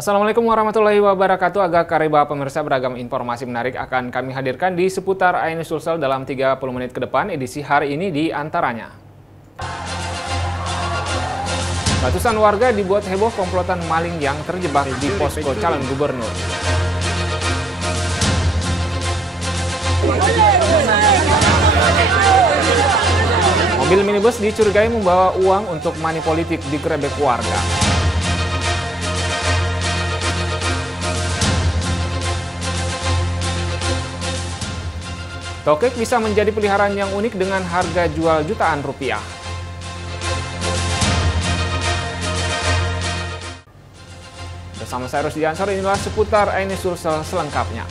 Assalamualaikum warahmatullahi wabarakatuh. Agak Kariba pemirsa, beragam informasi menarik akan kami hadirkan di seputar Ainu Sulsel dalam 30 menit ke depan. Edisi hari ini di antaranya. Ratusan warga dibuat heboh komplotan maling yang terjebak di posko calon gubernur. Mobil minibus dicurigai membawa uang untuk money politik digerebek warga. Tokek bisa menjadi peliharaan yang unik dengan harga jual jutaan rupiah. Bersama saya Rusdi Ansor, inilah seputar Ainu Sulsel selengkapnya.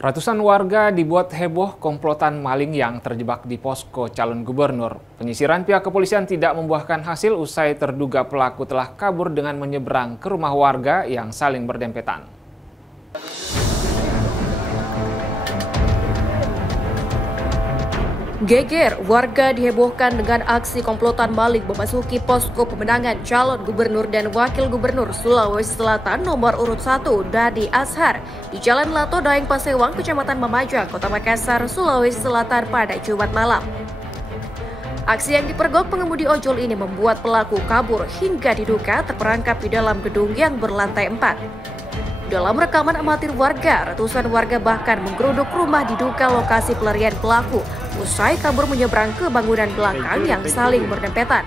Ratusan warga dibuat heboh komplotan maling yang terjebak di posko calon gubernur. Penyisiran pihak kepolisian tidak membuahkan hasil usai terduga pelaku telah kabur dengan menyeberang ke rumah warga yang saling berdempetan. Geger, warga dihebohkan dengan aksi komplotan maling memasuki posko pemenangan calon gubernur dan wakil gubernur Sulawesi Selatan nomor urut 1 Dadi Ashar di Jalan Lato Daeng Pasewang, Kecamatan Mamajang, Kota Makassar, Sulawesi Selatan pada Jumat malam. Aksi yang dipergok pengemudi ojol ini membuat pelaku kabur hingga diduga terperangkap di dalam gedung yang berlantai 4. Dalam rekaman amatir warga, ratusan warga bahkan menggeruduk rumah diduga lokasi pelarian pelaku usai kabur menyeberang ke bangunan belakang yang saling berdempetan.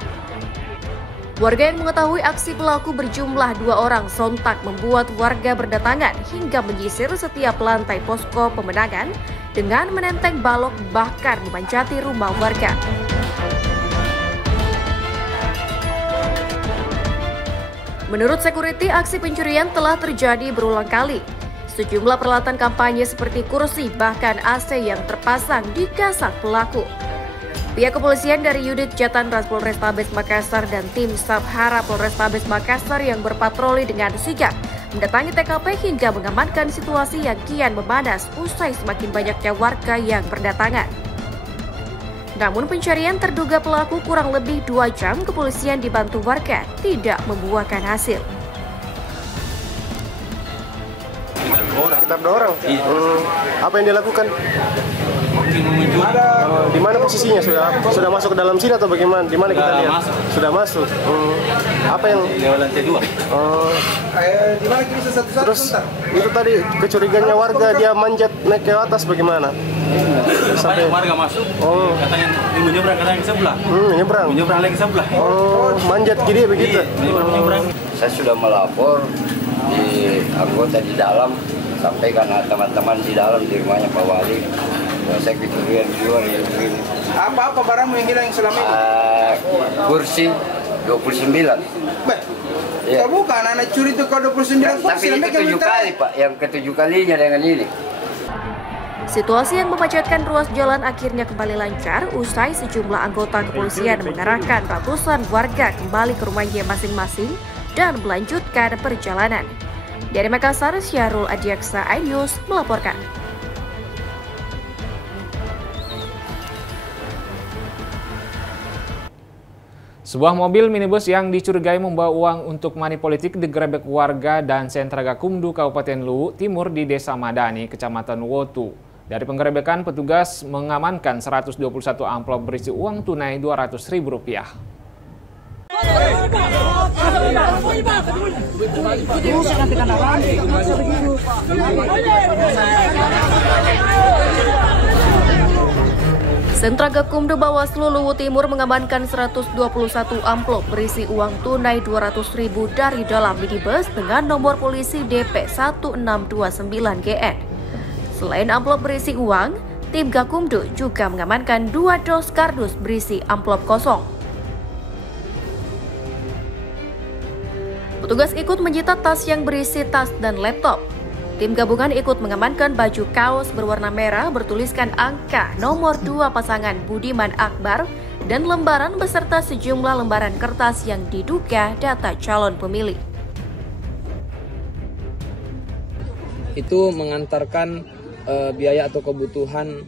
Warga yang mengetahui aksi pelaku berjumlah 2 orang sontak membuat warga berdatangan hingga menyisir setiap lantai posko pemenangan dengan menenteng balok bahkan memanjati rumah warga. Menurut security, aksi pencurian telah terjadi berulang kali. Sejumlah peralatan kampanye seperti kursi bahkan AC yang terpasang digasak pelaku. Pihak kepolisian dari unit Jatan-Ras Polrestabes Makassar dan tim Sabhara Polrestabes Makassar yang berpatroli dengan sigap mendatangi TKP hingga mengamankan situasi yang kian memanas usai semakin banyaknya warga yang berdatangan. Namun pencarian terduga pelaku kurang lebih 2 jam kepolisian dibantu warga tidak membuahkan hasil. Kita dorong. Apa yang dilakukan? Di mana posisinya? Sudah masuk ke dalam sini atau bagaimana? Di mana kita lihat? Sudah masuk. Apa yang? Di lantai 2. Di mana kita terus itu tadi kecurigaannya warga dia manjat naik ke atas bagaimana? Sampai warga masuk. Katanya menyeberang katanya ke sebelah. Menyeberang lagi ke sebelah. Manjat gini begitu. Menyeberang. Saya sudah melapor di anggota di dalam, sampaikan teman-teman di dalam di rumahnya Pak Wali. Saya kecurian di luar ya begini. Apa barangmu yang hilang selama ini? Kursi 29. Ya. Bukan, anak curi itu kalau 29 kursi. Tapi itu 7 kali Pak, yang ke-7 kalinya dengan ini. Situasi yang memacetkan ruas jalan akhirnya kembali lancar usai sejumlah anggota kepolisian mengarahkan ratusan warga kembali ke rumahnya masing-masing dan melanjutkan perjalanan. Dari Makassar, Syahrul Adiaksa, iNews melaporkan. Sebuah mobil minibus yang dicurigai membawa uang untuk money politik digerebek warga dan sentra Gakumdu Kabupaten Luwu Timur di Desa Madani, Kecamatan Wotu. Dari penggerebekan, petugas mengamankan 121 amplop berisi uang tunai Rp200.000. Sentra Gakumdu Bawaslu Luwu Timur mengamankan 121 amplop berisi uang tunai Rp200.000 dari dalam minibus dengan nomor polisi DP 1629GN. Selain amplop berisi uang, tim Gakumdu juga mengamankan 2 dos kardus berisi amplop kosong. Petugas ikut menyita tas yang berisi tas dan laptop. Tim gabungan ikut mengamankan baju kaos berwarna merah bertuliskan angka nomor 2 pasangan Budiman Akbar dan lembaran beserta sejumlah lembaran kertas yang diduga data calon pemilih. Itu mengantarkan biaya atau kebutuhan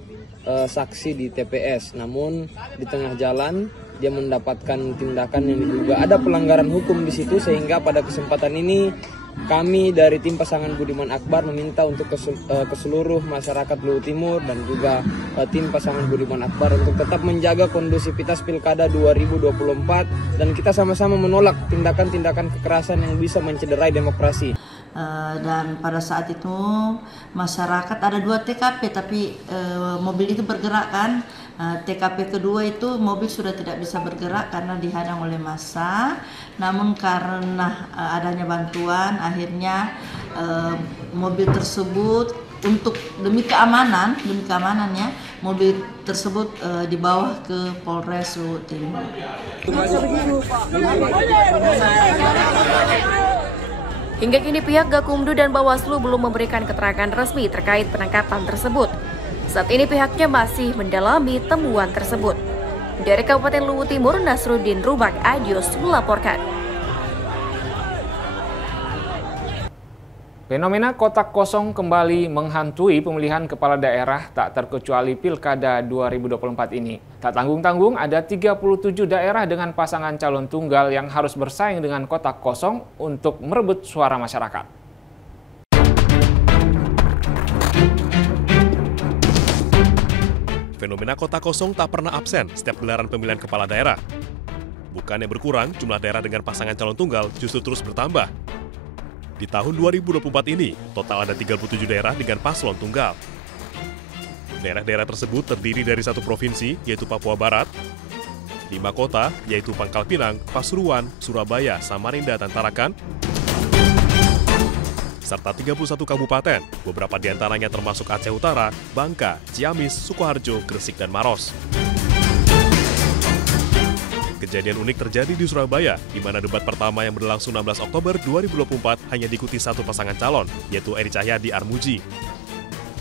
saksi di TPS. Namun di tengah jalan dia mendapatkan tindakan yang diduga ada pelanggaran hukum di situ, sehingga pada kesempatan ini kami dari tim pasangan Budiman Akbar meminta untuk ke seluruh masyarakat Luwu Timur dan juga tim pasangan Budiman Akbar untuk tetap menjaga kondusivitas Pilkada 2024 dan kita sama-sama menolak tindakan-tindakan kekerasan yang bisa mencederai demokrasi. Dan pada saat itu masyarakat ada 2 TKP tapi mobil itu bergerak kan. TKP kedua itu mobil sudah tidak bisa bergerak karena dihadang oleh massa. Namun karena adanya bantuan akhirnya mobil tersebut untuk demi keamanannya mobil tersebut dibawa ke Polres Luwu Timur. Hingga kini pihak Gakumdu dan Bawaslu belum memberikan keterangan resmi terkait penangkapan tersebut. Saat ini pihaknya masih mendalami temuan tersebut. Dari Kabupaten Luwu Timur, Nasruddin Rubak Adios melaporkan. Fenomena kotak kosong kembali menghantui pemilihan kepala daerah tak terkecuali Pilkada 2024 ini. Tak tanggung-tanggung ada 37 daerah dengan pasangan calon tunggal yang harus bersaing dengan kotak kosong untuk merebut suara masyarakat. Fenomena kotak kosong tak pernah absen setiap gelaran pemilihan kepala daerah. Bukannya berkurang, jumlah daerah dengan pasangan calon tunggal justru terus bertambah. Di tahun 2024 ini, total ada 37 daerah dengan paslon tunggal. Daerah-daerah tersebut terdiri dari 1 provinsi, yaitu Papua Barat, 5 kota, yaitu Pangkal Pinang, Pasuruan, Surabaya, Samarinda, dan Tarakan, serta 31 kabupaten, beberapa diantaranya termasuk Aceh Utara, Bangka, Ciamis, Sukoharjo, Gresik, dan Maros. Kejadian unik terjadi di Surabaya, di mana debat pertama yang berlangsung 16 Oktober 2024 hanya diikuti 1 pasangan calon, yaitu Eri Cahyadi Armuji.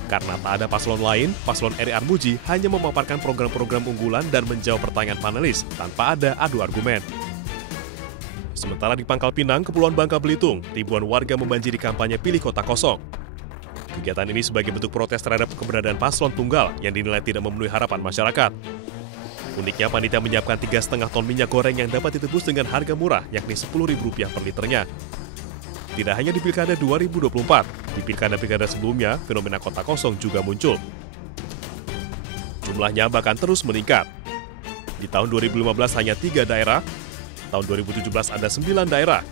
Karena tak ada paslon lain, paslon Eri Armuji hanya memaparkan program-program unggulan dan menjawab pertanyaan panelis tanpa ada adu argumen. Sementara di Pangkal Pinang, Kepulauan Bangka Belitung, ribuan warga membanjiri kampanye Pilih Kota Kosong. Kegiatan ini sebagai bentuk protes terhadap keberadaan paslon tunggal yang dinilai tidak memenuhi harapan masyarakat. Uniknya, panitia menyiapkan 3,5 ton minyak goreng yang dapat ditebus dengan harga murah, yakni Rp10.000 per liternya. Tidak hanya di Pilkada 2024, di pilkada-pilkada sebelumnya, fenomena kotak kosong juga muncul. Jumlahnya bahkan terus meningkat. Di tahun 2015 hanya 3 daerah, tahun 2017 ada 9 daerah,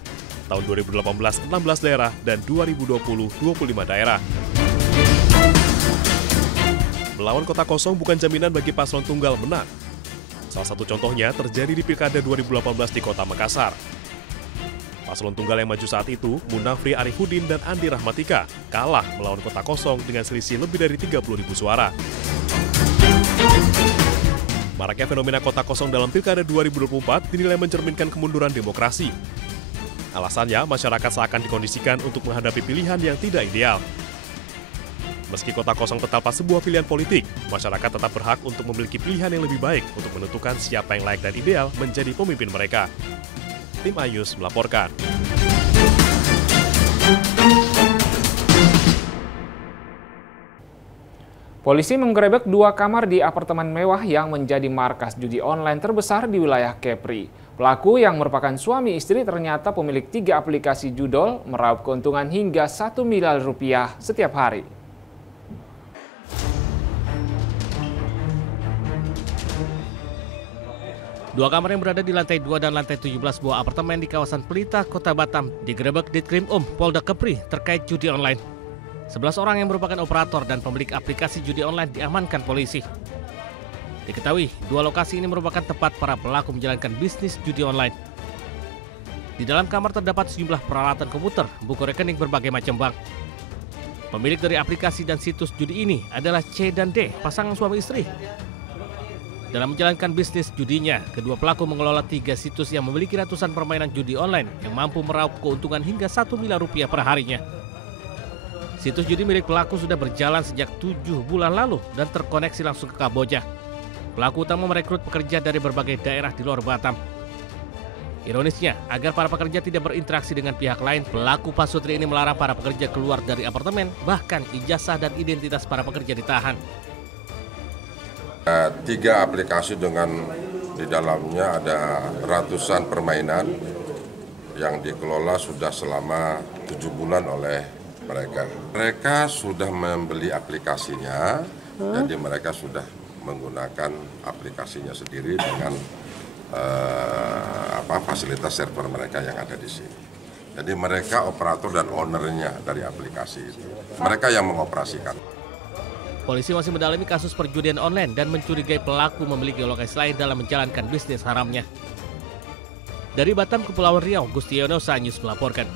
tahun 2018 16 daerah, dan 2020 25 daerah. Melawan kotak kosong bukan jaminan bagi paslon tunggal menang. Salah satu contohnya terjadi di Pilkada 2018 di Kota Makassar. Paslon tunggal yang maju saat itu, Munafri Arifudin dan Andi Rahmatika, kalah melawan kotak kosong dengan selisih lebih dari 30.000 suara. Maraknya fenomena kotak kosong dalam Pilkada 2024 dinilai mencerminkan kemunduran demokrasi. Alasannya, masyarakat seakan dikondisikan untuk menghadapi pilihan yang tidak ideal. Meski kotak kosong tetap sebuah pilihan politik, masyarakat tetap berhak untuk memiliki pilihan yang lebih baik untuk menentukan siapa yang layak dan ideal menjadi pemimpin mereka. Tim Ayus melaporkan. Polisi menggerebek 2 kamar di apartemen mewah yang menjadi markas judi online terbesar di wilayah Kepri. Pelaku yang merupakan suami istri ternyata pemilik 3 aplikasi judol meraup keuntungan hingga Rp1 miliar setiap hari. Dua kamar yang berada di lantai 2 dan lantai 17 buah apartemen di kawasan Pelita, Kota Batam digerebek Ditkrim Polda Kepri terkait judi online. 11 orang yang merupakan operator dan pemilik aplikasi judi online diamankan polisi. Diketahui, 2 lokasi ini merupakan tempat para pelaku menjalankan bisnis judi online. Di dalam kamar terdapat sejumlah peralatan komputer, buku rekening berbagai macam bank. Pemilik dari aplikasi dan situs judi ini adalah C dan D, pasangan suami istri. Dalam menjalankan bisnis judinya, kedua pelaku mengelola 3 situs yang memiliki ratusan permainan judi online yang mampu meraup keuntungan hingga Rp1 miliar per harinya. Situs judi milik pelaku sudah berjalan sejak 7 bulan lalu dan terkoneksi langsung ke Kamboja. Pelaku utama merekrut pekerja dari berbagai daerah di luar Batam. Ironisnya, agar para pekerja tidak berinteraksi dengan pihak lain, pelaku pasutri ini melarang para pekerja keluar dari apartemen, bahkan ijazah dan identitas para pekerja ditahan. 3 aplikasi dengan di dalamnya ada ratusan permainan yang dikelola sudah selama 7 bulan oleh mereka. Mereka sudah membeli aplikasinya, jadi mereka sudah menggunakan aplikasinya sendiri dengan fasilitas server mereka yang ada di sini. Jadi mereka operator dan ownernya dari aplikasi itu. Mereka yang mengoperasikan. Polisi masih mendalami kasus perjudian online dan mencurigai pelaku memiliki lokasi lain dalam menjalankan bisnis haramnya. Dari Batam, Kepulauan Riau, Gustiono Sanyus melaporkan.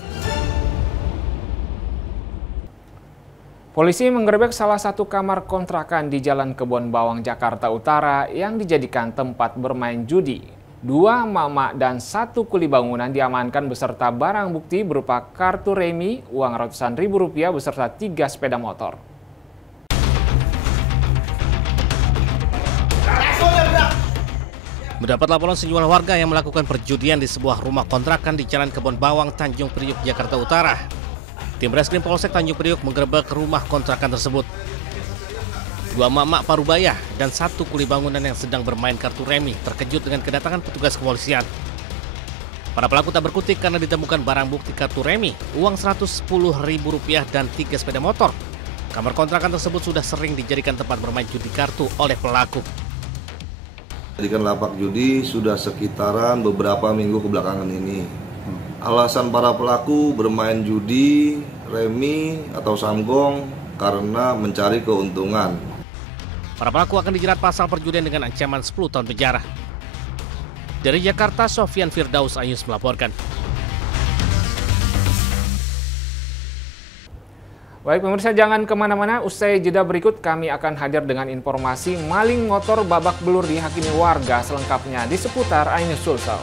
Polisi menggerebek salah satu kamar kontrakan di Jalan Kebon Bawang, Jakarta Utara yang dijadikan tempat bermain judi. 2 emak-emak dan 1 kuli bangunan diamankan beserta barang bukti berupa kartu remi, uang ratusan ribu rupiah beserta 3 sepeda motor. Mendapat laporan sejumlah warga yang melakukan perjudian di sebuah rumah kontrakan di Jalan Kebon Bawang, Tanjung Priok, Jakarta Utara. Tim Reskrim Polsek Tanjung Priok menggerebek rumah kontrakan tersebut. 2 emak-emak Parubaya dan 1 kuli bangunan yang sedang bermain kartu remi terkejut dengan kedatangan petugas kepolisian. Para pelaku tak berkutik karena ditemukan barang bukti kartu remi, uang Rp110.000 dan 3 sepeda motor. Kamar kontrakan tersebut sudah sering dijadikan tempat bermain judi kartu oleh pelaku. Jadikan lapak judi sudah sekitaran beberapa minggu kebelakangan ini. Alasan para pelaku bermain judi, remi, atau samgong karena mencari keuntungan. Para pelaku akan dijerat pasal perjudian dengan ancaman 10 tahun penjara. Dari Jakarta, Sofyan Firdaus Ayus melaporkan. Baik pemirsa, jangan kemana-mana, usai jeda berikut kami akan hadir dengan informasi maling motor babak belur dihakimi warga selengkapnya di seputar Ainus Sulsel.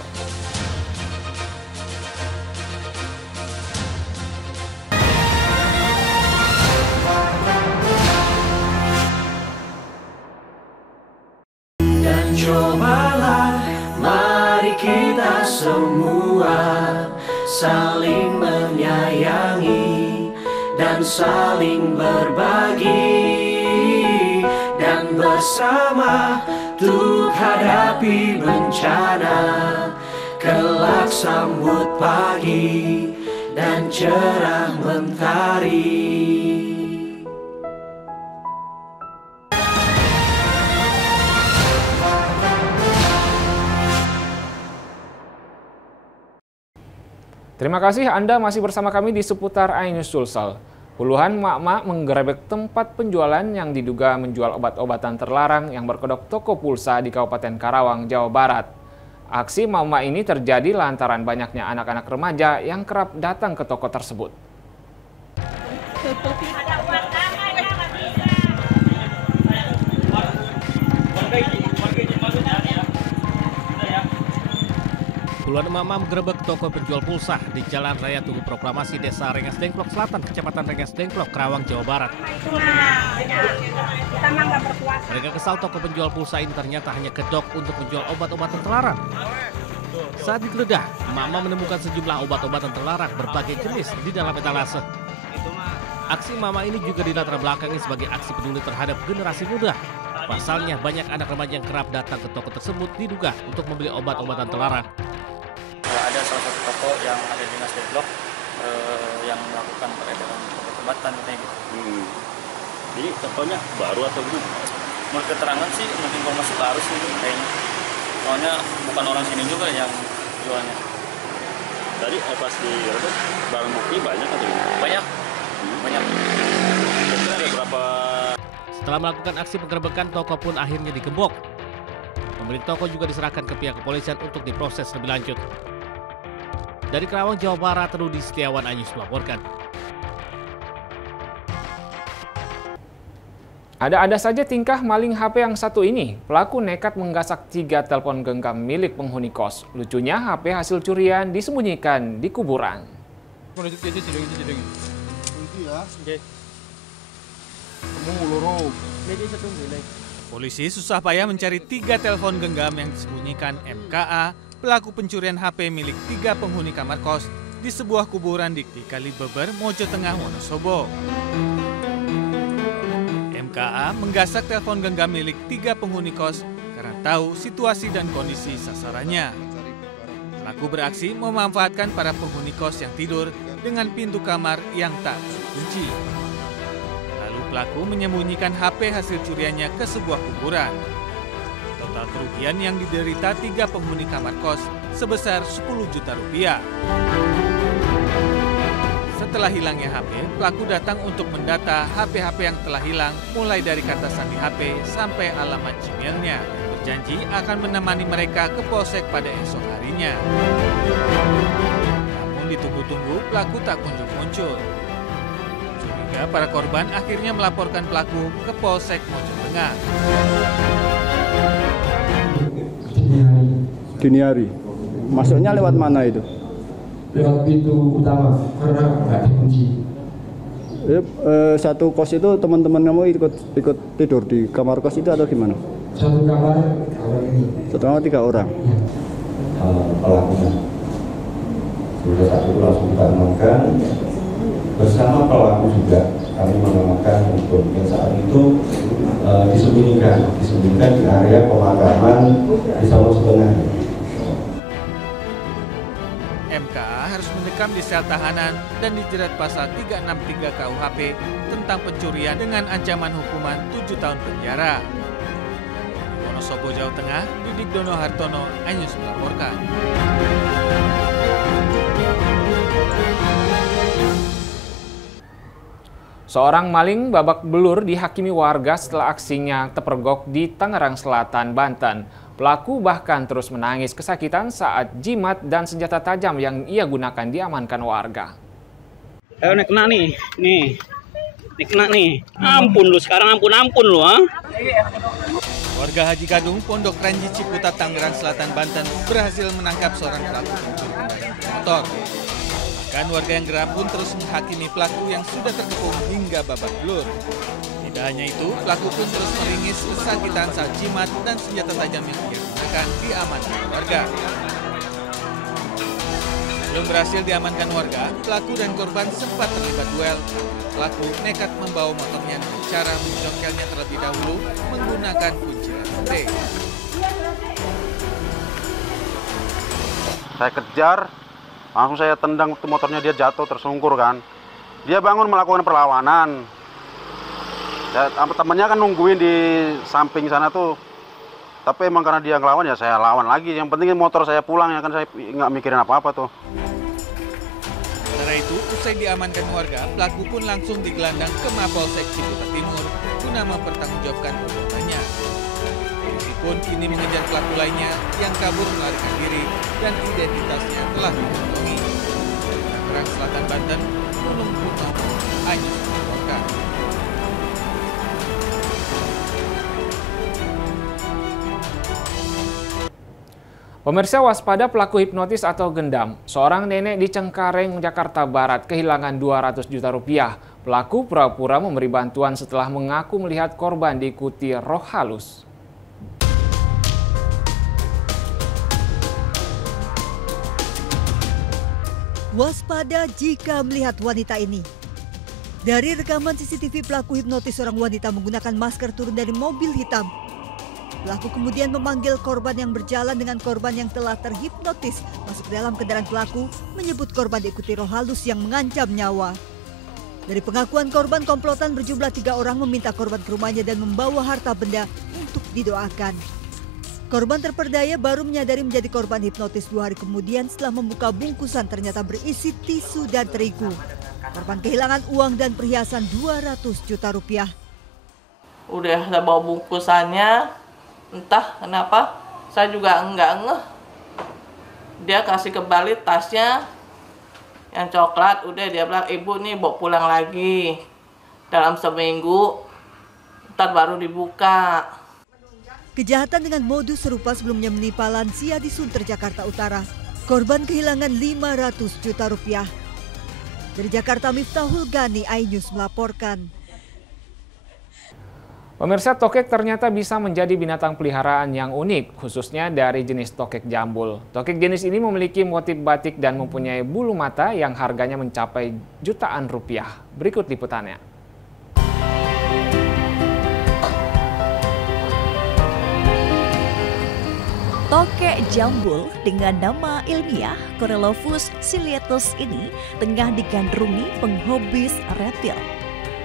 Dan cobalah, mari kita semua saling menyayangi dan saling berbagi, dan bersama untuk hadapi bencana, kelak sambut pagi dan cerah mentari. Terima kasih Anda masih bersama kami di seputar Ainus Sulsel. Puluhan emak-emak menggerebek tempat penjualan yang diduga menjual obat-obatan terlarang yang berkedok toko pulsa di Kabupaten Karawang, Jawa Barat. Aksi emak-emak ini terjadi lantaran banyaknya anak-anak remaja yang kerap datang ke toko tersebut. Puluhan emak-emak menggerebek toko penjual pulsa di Jalan Raya Tugu Proklamasi, Desa Rengas Dengklok Selatan, Kecamatan Rengas Dengklok, Karawang, Jawa Barat. Mereka kesal toko penjual pulsa ini ternyata hanya kedok untuk menjual obat-obatan terlarang. Saat digeledah, emak-emak menemukan sejumlah obat-obatan terlarang berbagai jenis di dalam etalase. Aksi emak-emak ini juga dilatar belakangi sebagai aksi peduli terhadap generasi muda. Pasalnya banyak anak remaja yang kerap datang ke toko tersebut diduga untuk membeli obat-obatan terlarang. Ada salah satu toko yang ada di Rengas Dengklok yang melakukan peredaran obat-obatan katanya gitu. Jadi tokonya baru atau belum? Menurut keterangan sih, menurut informasi baru sih kayaknya. Soalnya bukan orang sini juga yang jualnya. Tadi pas di barang bukti banyak atau gimana? Banyak. Banyak. Kira-kira ada berapa? Setelah melakukan aksi penggerebekan, toko pun akhirnya digembok. Pemilik toko juga diserahkan ke pihak kepolisian untuk diproses lebih lanjut. Dari Karawang, Jawa Barat, Rudi Setiawan Ayus melaporkan. Ada-ada saja tingkah maling HP yang satu ini. Pelaku nekat menggasak 3 telepon genggam milik penghuni kos. Lucunya HP hasil curian disembunyikan di kuburan. Polisi susah payah mencari 3 telepon genggam yang disembunyikan MKA, pelaku pencurian HP milik 3 penghuni kamar kos di sebuah kuburan di Kalibeber, Mojo Tengah, Wonosobo. MKA menggasak telepon genggam milik 3 penghuni kos karena tahu situasi dan kondisi sasarannya. Pelaku beraksi memanfaatkan para penghuni kos yang tidur dengan pintu kamar yang tak terkunci. Lalu pelaku menyembunyikan HP hasil curiannya ke sebuah kuburan. Total kerugian yang diderita 3 penghuni kamar kos sebesar 10 juta rupiah. Setelah hilangnya HP, pelaku datang untuk mendata HP-HP yang telah hilang mulai dari kata sandi HP sampai alamat Gmail-nya. Berjanji akan menemani mereka ke polsek pada esok harinya. Namun ditunggu-tunggu pelaku tak kunjung muncul. Curiga para korban akhirnya melaporkan pelaku ke Polsek Mojokerto. Dini hari. Masuknya lewat mana itu? Lewat pintu utama karena nggak dikunci. Satu kos itu teman-teman kamu ikut tidur di kamar kos itu atau gimana? Satu kamar ini. Satu kamar 3 orang. Pelakunya sudah satu langsung kita amankan bersama pelaku juga kami mengamankan untuk yang saat itu disembunyikan di area pemakaman di Sawah Setengah. MKA harus mendekam di sel tahanan dan dijerat pasal 363 KUHP tentang pencurian dengan ancaman hukuman 7 tahun penjara. Di Wonosobo, Jawa Tengah, Didik Dono Hartono, iNews melaporkan. Seorang maling babak belur dihakimi warga setelah aksinya terpergok di Tangerang Selatan, Banten. Pelaku bahkan terus menangis kesakitan saat jimat dan senjata tajam yang ia gunakan diamankan warga. Ayo nih kena nih, nih kena nih. Ampun lu sekarang, ampun lu ah. Warga Haji Gadung, Pondok Ranji, Ciputat, Tangerang Selatan, Banten berhasil menangkap seorang pelaku pencuri kendaraan motor. Bahkan warga yang geram pun terus menghakimi pelaku yang sudah terkepung hingga babak belur. Tidak hanya itu, pelaku pun terus meringis kesakitan saat jimat dan senjata tajam yang ia gunakan diamankan warga. Belum berhasil diamankan warga, pelaku dan korban sempat terlibat duel. Pelaku nekat membawa motornya dengan cara mencongkelnya terlebih dahulu menggunakan kunci rantai. Saya kejar, langsung saya tendang motornya, dia jatuh tersungkur kan. Dia bangun melakukan perlawanan. Ya, temannya kan nungguin di samping sana tuh. Tapi emang karena dia ngelawan ya saya lawan lagi. Yang penting motor saya pulang ya kan, saya nggak mikirin apa-apa tuh. Setelah itu, usai diamankan warga, pelaku pun langsung digelandang ke Mapolsek Ciputat Timur guna mempertanggungjawabkan perbuatannya. Polisi pun kini mengejar pelaku lainnya yang kabur melarikan diri dan identitasnya telah dikantongi. Tangerang Selatan, Banten, Gunung Purnomo, iNews melaporkan. Pemirsa, waspada pelaku hipnotis atau gendam. Seorang nenek di Cengkareng, Jakarta Barat kehilangan 200 juta rupiah. Pelaku pura-pura memberi bantuan setelah mengaku melihat korban diikuti roh halus. Waspada jika melihat wanita ini. Dari rekaman CCTV, pelaku hipnotis seorang wanita menggunakan masker turun dari mobil hitam. Pelaku kemudian memanggil korban yang berjalan dengan korban yang telah terhipnotis masuk dalam kendaraan pelaku, menyebut korban diikuti roh halus yang mengancam nyawa. Dari pengakuan korban, komplotan berjumlah 3 orang meminta korban ke rumahnya dan membawa harta benda untuk didoakan. Korban terperdaya baru menyadari menjadi korban hipnotis 2 hari kemudian setelah membuka bungkusan ternyata berisi tisu dan terigu. Korban kehilangan uang dan perhiasan 200 juta rupiah. Udah bawa bungkusannya. Entah kenapa, saya juga enggak ngeh. Dia kasih kembali tasnya yang coklat, udah dia bilang, ibu nih bawa pulang lagi. Dalam seminggu, ntar baru dibuka. Kejahatan dengan modus serupa sebelumnya menimpa lansia di Sunter, Jakarta Utara. Korban kehilangan 500 juta rupiah. Dari Jakarta, Miftahul Gani, iNews melaporkan. Pemirsa, tokek ternyata bisa menjadi binatang peliharaan yang unik, khususnya dari jenis tokek jambul. Tokek jenis ini memiliki motif batik dan mempunyai bulu mata yang harganya mencapai jutaan rupiah. Berikut liputannya. Tokek jambul dengan nama ilmiah Corylopus ciliatus ini tengah digandrungi penghobis reptil.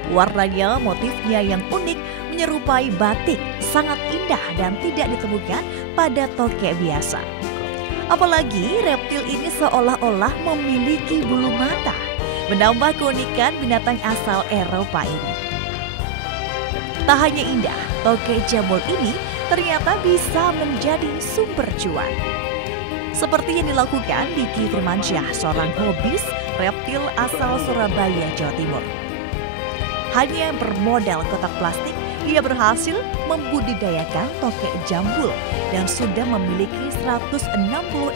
Warnanya, motifnya yang unik menyerupai batik, sangat indah dan tidak ditemukan pada tokek biasa. Apalagi reptil ini seolah-olah memiliki bulu mata, menambah keunikan binatang asal Eropa ini. Tak hanya indah, tokek jambul ini ternyata bisa menjadi sumber cuan. Seperti yang dilakukan Diki Firmansyah, seorang hobis reptil asal Surabaya, Jawa Timur. Hanya bermodal kotak plastik, ia berhasil membudidayakan tokek jambul dan sudah memiliki 160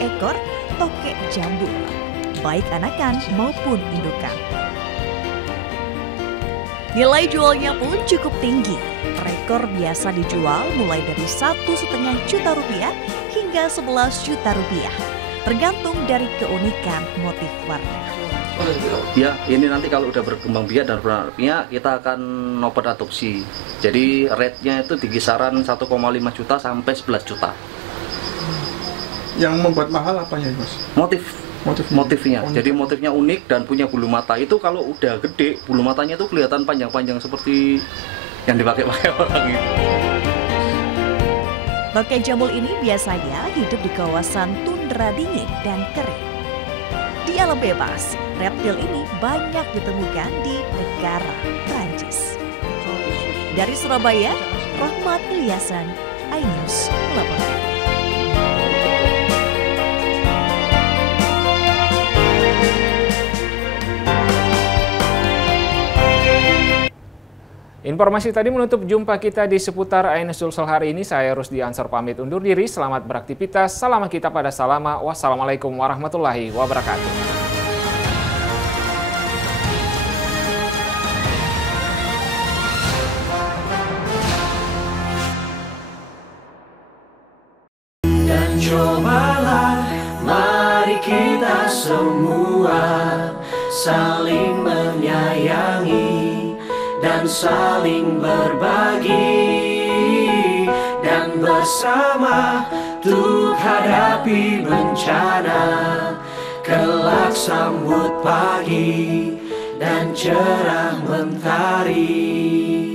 ekor tokek jambul, baik anakan maupun indukan. Nilai jualnya pun cukup tinggi. Rekor biasa dijual mulai dari 1,5 juta rupiah hingga 11 juta rupiah, tergantung dari keunikan motif warna. Ya, ini nanti kalau udah berkembang biak dan beranak kita akan open adopsi. Jadi rate-nya itu di kisaran 1,5 juta sampai 11 juta. Yang membuat mahal apanya, Mas? Motifnya. Jadi motifnya unik dan punya bulu mata. Itu kalau udah gede, bulu matanya itu kelihatan panjang-panjang seperti yang dipakai-pakai orang itu. Tokek jambul ini biasanya hidup di kawasan tundra dingin dan kering. Di alam bebas, reptil ini banyak ditemukan di negara Prancis. Dari Surabaya, Rahmat Ilyasan, iNews melaporkan. Informasi tadi menutup jumpa kita di seputar iNews Sulsel hari ini. Saya Rusdi Ansor pamit undur diri. Selamat beraktivitas. Salam kita pada salama. Wassalamualaikum warahmatullahi wabarakatuh. Dan cobalah, mari kita semua saling menyayangi dan saling berbagi, dan bersama untuk hadapi bencana, kelak sambut pagi dan cerah mentari.